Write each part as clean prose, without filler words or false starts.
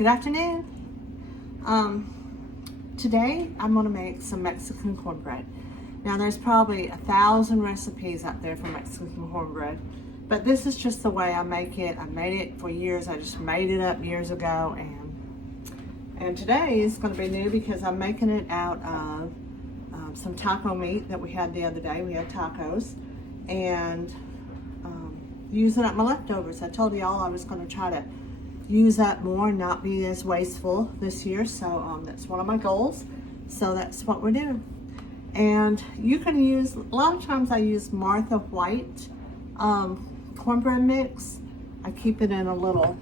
Good afternoon. Today I'm going to make some Mexican cornbread. Now there's probably 1,000 recipes out there for Mexican cornbread, but this is just the way I make it. I made it for years. I just made it up years ago, and today is going to be new because I'm making it out of some taco meat that we had the other day. We had tacos, and using up my leftovers. I told y'all I was going to try to use that more and not be as wasteful this year, so that's one of my goals. So that's what we're doing. And you can use, a lot of times I use Martha White cornbread mix. I keep it in a little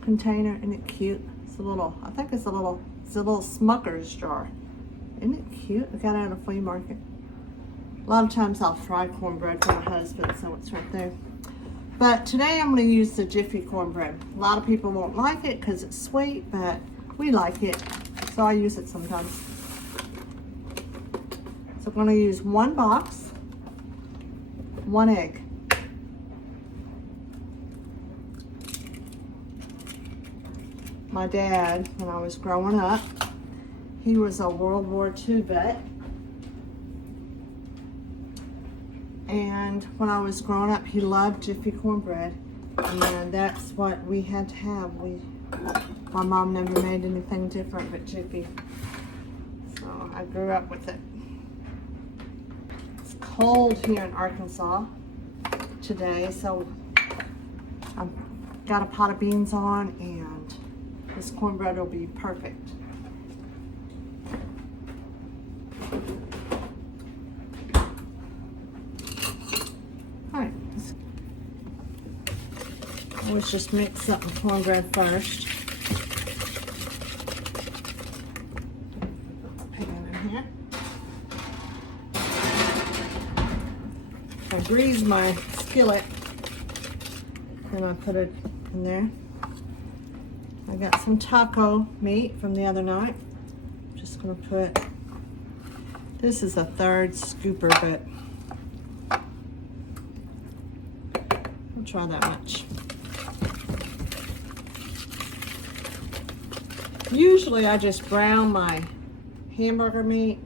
container. Isn't it cute? It's a little, I think it's a little Smucker's jar. Isn't it cute? I got it at a flea market. A lot of times I'll fry cornbread for my husband, so it's right there. But today I'm going to use the Jiffy Cornbread. A lot of people won't like it because it's sweet, but we like it, so I use it sometimes. So I'm going to use one box, one egg. My dad, when I was growing up, he was a World War II vet. And when I was growing up, he loved Jiffy Cornbread, and that's what we had to have. My mom never made anything different but Jiffy, so I grew up with it. It's cold here in Arkansas today, so I've got a pot of beans on, and this cornbread will be perfect. Let's just mix up the cornbread first. Put it in here. I grease my skillet, and I put it in there. I got some taco meat from the other night. I'm just gonna put, this is a third scooper, but I'll try that much. Usually I just brown my hamburger meat,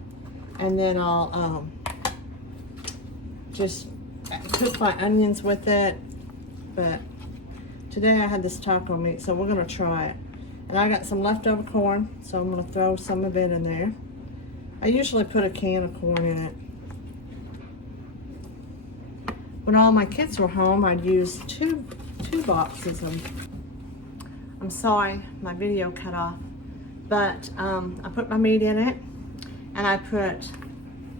and then I'll just cook my onions with it, but today I had this taco meat, so we're gonna try it. And I got some leftover corn, so I'm gonna throw some of it in there. I usually put a can of corn in it. When all my kids were home, I'd use two boxes of, I'm sorry, my video cut off. But I put my meat in it, and I put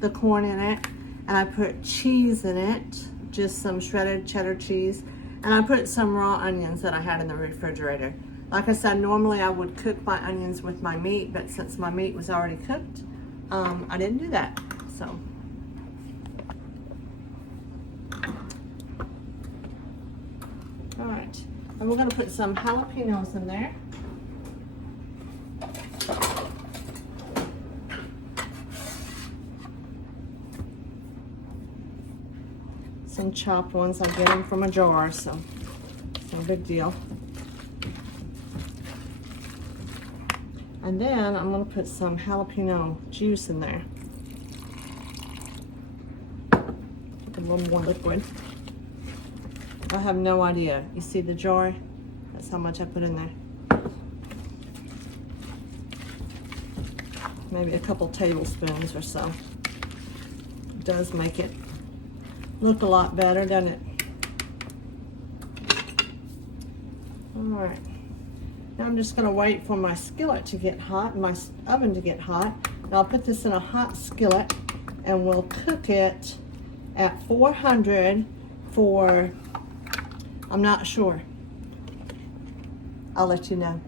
the corn in it, and I put cheese in it, just some shredded cheddar cheese, and I put some raw onions that I had in the refrigerator. Like I said, normally I would cook my onions with my meat, but since my meat was already cooked, I didn't do that, so. All right, and we're gonna put some jalapeños in there. Some chopped ones. I get them from a jar, so it's no big deal. And then I'm going to put some jalapeno juice in there. Make it a little more liquid. I have no idea. You see the jar? That's how much I put in there. Maybe a couple tablespoons or so. It does make it look a lot better, doesn't it? All right. Now I'm just going to wait for my skillet to get hot and my oven to get hot. And I'll put this in a hot skillet, and we'll cook it at 400 for, I'm not sure. I'll let you know.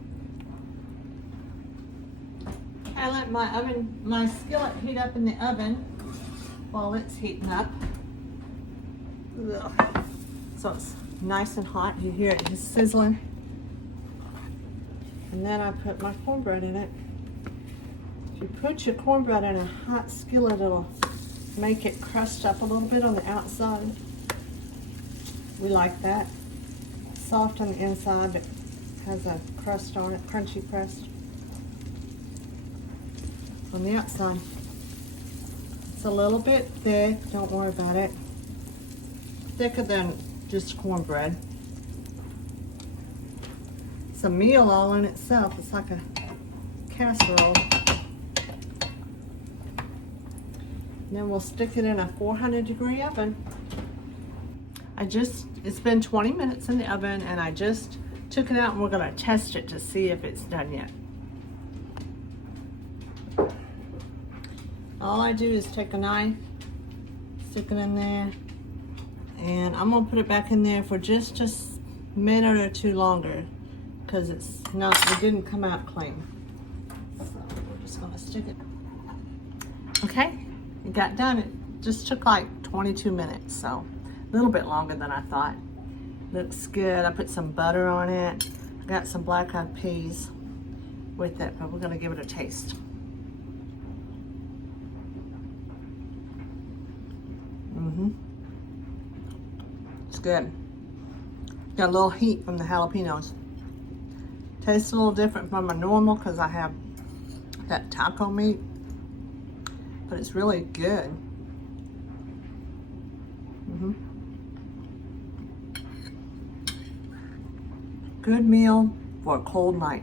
I let my skillet heat up in the oven while it's heating up. Ugh. So it's nice and hot. You hear it just sizzling. And then I put my cornbread in it. If you put your cornbread in a hot skillet, it'll make it crust up a little bit on the outside. We like that. Soft on the inside, but has a crust on it, crunchy crust on the outside. It's a little bit thick, don't worry about it. Thicker than just cornbread. It's a meal all in itself. It's like a casserole. Then we'll stick it in a 400-degree oven. It's been 20 minutes in the oven, and I just took it out, and we're gonna test it to see if it's done yet. All I do is take a knife, stick it in there, and I'm gonna put it back in there for just a minute or two longer, because it didn't come out clean. So we're just gonna stick it. Okay, it got done. It just took like 22 minutes, so a little bit longer than I thought. Looks good. I put some butter on it. I got some black-eyed peas with it, but we're gonna give it a taste. It's good. Got a little heat from the jalapeños. Tastes a little different from my normal because I have that taco meat, but it's really good. Good meal for a cold night.